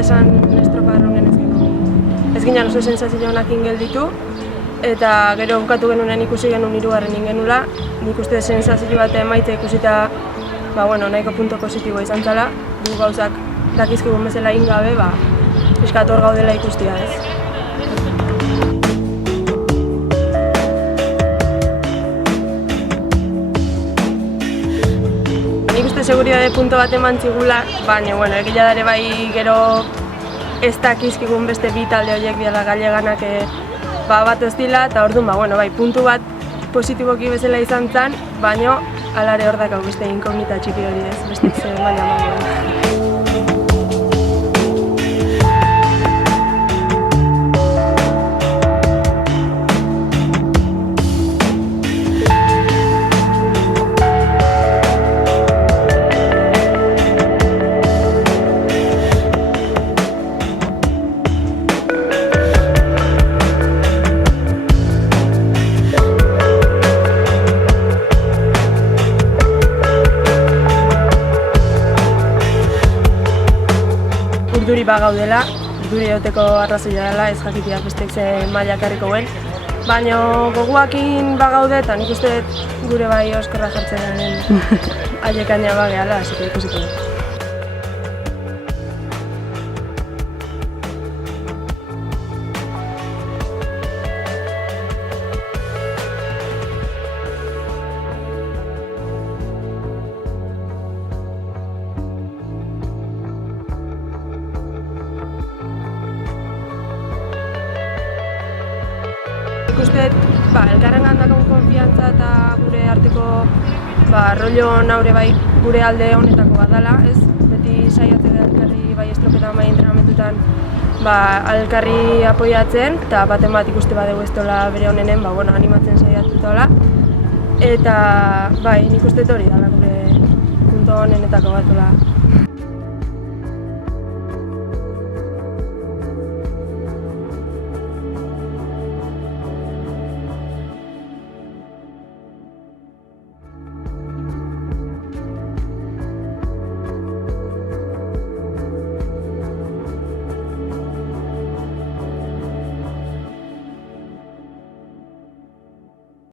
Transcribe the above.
egia esan estropa erronen ez ginen oso sensazio honakin gelditu, eta gero bukatu genunen ikusi genuen hirugarren ingenula, nik uste sensazio bat emaite ikusita nahiko punto positiboa izan zela, du gauzak dakizkigun bezala ingabe, pixkat hor gaudela ikustia ez. Nik uste seguridade punto bat eman zigula, baina egia dare bai gero ez dakizkigun beste bi talde horiek biala galeganak bat ez dila, eta orduan puntu bat positiboki bezala izan zen, baina alare hor dakau beste inkognita txipi hori ez, beste zer baina urduri gaudela, urduri egoteko arrazoia dela, ez jakitiak bestek ze mailak harriko guen. Baina goguakin gaude eta nik uste gure bai oskorra jartzen aiekaina gehala, hasiko ikusiko dut. Ikuste, elkarrengan dakon konfiantza eta gure arteko rollo naure bai gure alde honetako bat dela, ez? Beti saiatzen da elkarri bai estropetan bai entrenamentutan elkarri apoiatzen, eta baten bat ikuste badegu ez dola bere honenen, animatzen saiatuta. Eta nik uste hori dela gure punto honenetako bat dola.